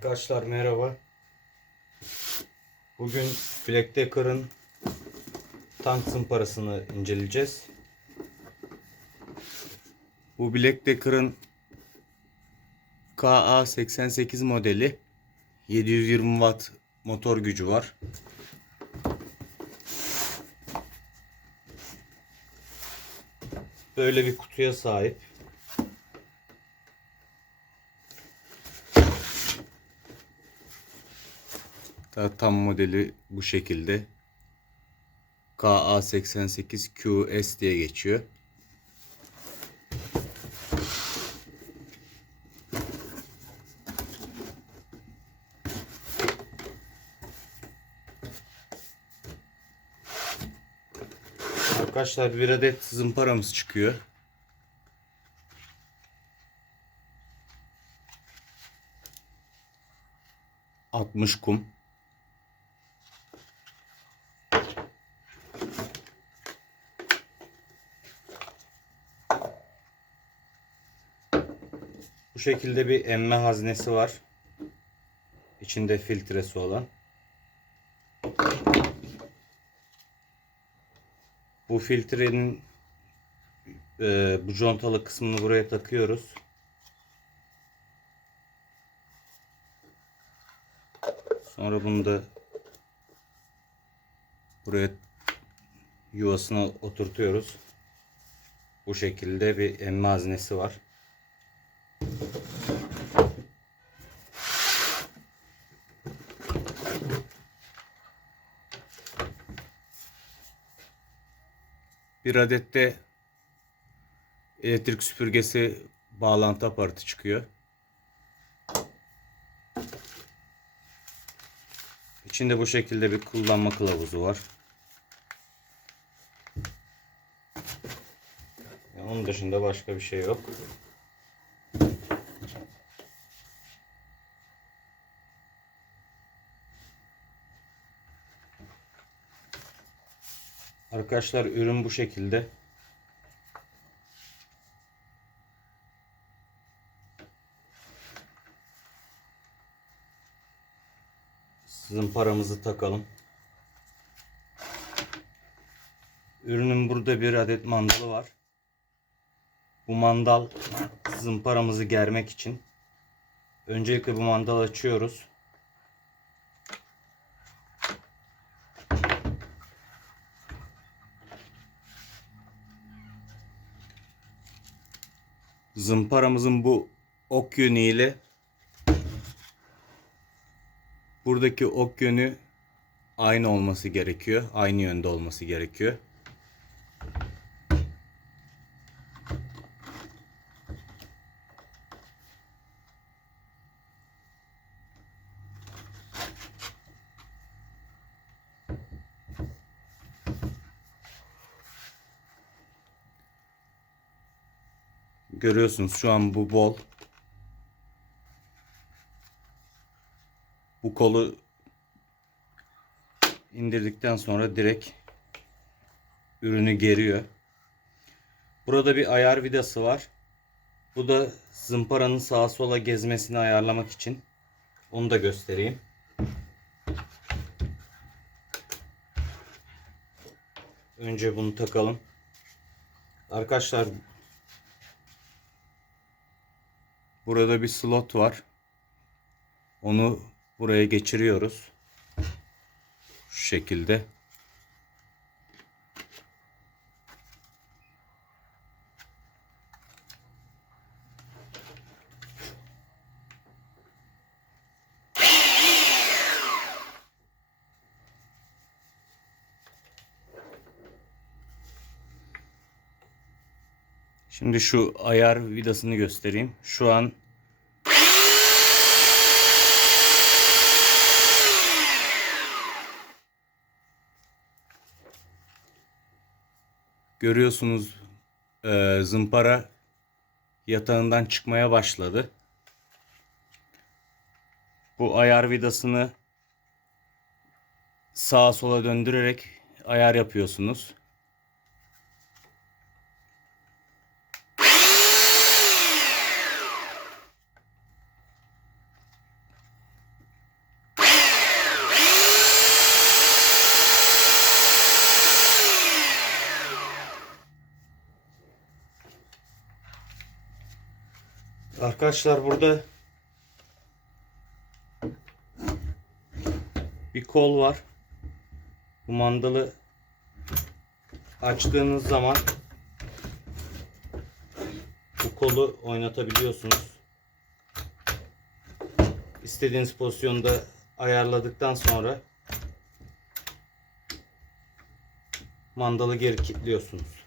Arkadaşlar merhaba. Bugün Black Decker'ın tank zımparasını inceleyeceğiz. Bu Black Decker'ın KA88 modeli, 720 watt motor gücü var. Böyle bir kutuya sahip. Tam modeli bu şekilde. KA88QS diye geçiyor. Arkadaşlar bir adet zımparamız çıkıyor. ...60 kum. Bu şekilde bir emme haznesi var. İçinde filtresi olan. Bu filtrenin bu contalı kısmını buraya takıyoruz. Sonra bunu da buraya yuvasına oturtuyoruz. Bu şekilde bir emme haznesi var. Bir adet de elektrik süpürgesi bağlantı aparatı çıkıyor. İçinde bu şekilde bir kullanma kılavuzu var. Onun dışında başka bir şey yok. Arkadaşlar ürün bu şekilde. Zımparamızı takalım. Ürünün burada bir adet mandalı var. Bu mandal zımparamızı germek için. Öncelikle bu mandalı açıyoruz. Zımparamızın bu ok yönü ile buradaki ok yönü aynı olması gerekiyor. Aynı yönde olması gerekiyor. Görüyorsunuz şu an bu bol. Bu kolu indirdikten sonra direkt ürünü geriyor. Burada bir ayar vidası var. Bu da zımparanın sağa sola gezmesini ayarlamak için. Onu da göstereyim. Önce bunu takalım. Arkadaşlar burada bir slot var. Onu buraya geçiriyoruz. Şu şekilde. Şimdi şu ayar vidasını göstereyim. Şu an görüyorsunuz zımpara yatağından çıkmaya başladı. Bu ayar vidasını sağa sola döndürerek ayar yapıyorsunuz. Arkadaşlar burada bir kol var. Bu mandalı açtığınız zaman bu kolu oynatabiliyorsunuz. İstediğiniz pozisyonda ayarladıktan sonra mandalı geri kilitliyorsunuz.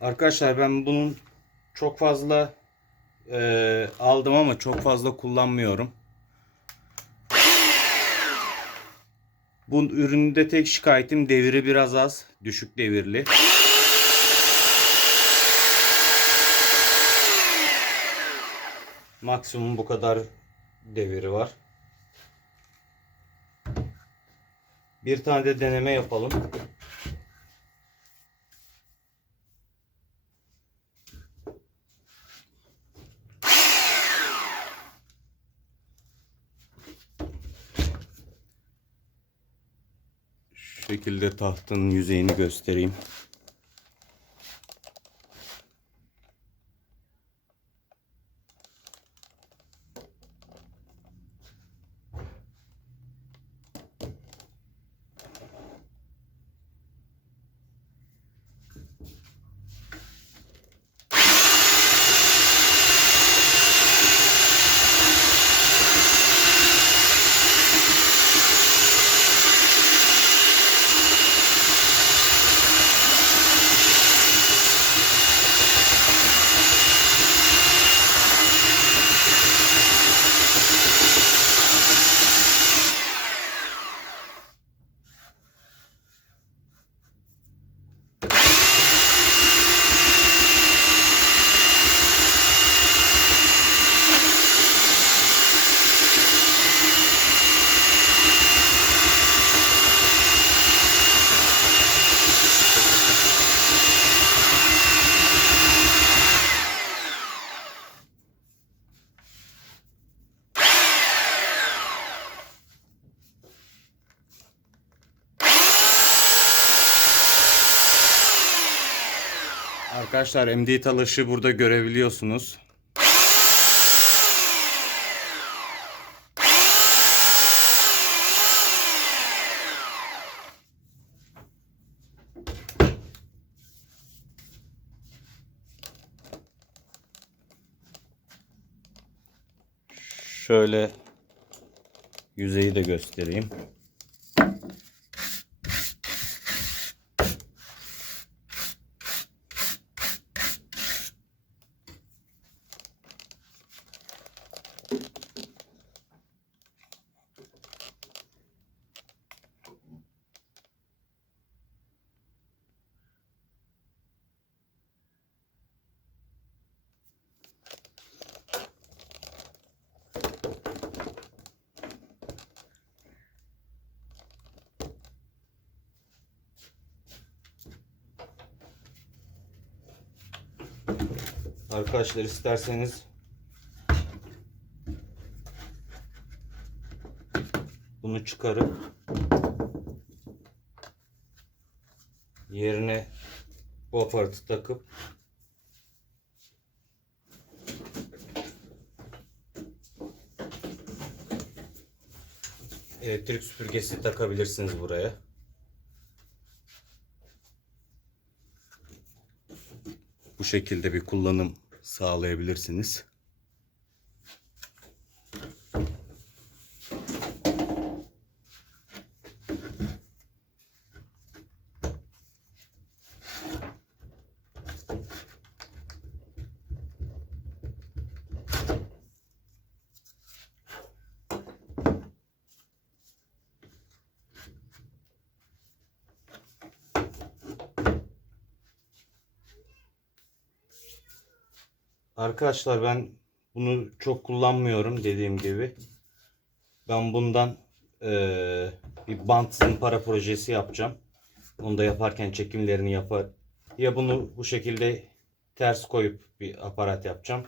Arkadaşlar ben bunun çok fazla aldım ama çok fazla kullanmıyorum. Bu üründe tek şikayetim deviri biraz az. Düşük devirli. Maksimum bu kadar deviri var. Bir tane de deneme yapalım. Şu şekilde tahtın yüzeyini göstereyim. Arkadaşlar MD talaşı burada görebiliyorsunuz. Şöyle yüzeyi de göstereyim. Arkadaşlar isterseniz bunu çıkarıp yerine bu aparatı takıp elektrik süpürgesi takabilirsiniz buraya. Bu şekilde bir kullanım sağlayabilirsiniz. Arkadaşlar ben bunu çok kullanmıyorum dediğim gibi. Ben bundan bir bant zımpara projesi yapacağım. Onu da yaparken çekimlerini yapar. Ya bunu bu şekilde ters koyup bir aparat yapacağım.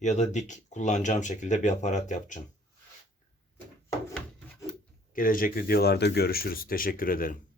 Ya da dik kullanacağım şekilde bir aparat yapacağım. Gelecek videolarda görüşürüz. Teşekkür ederim.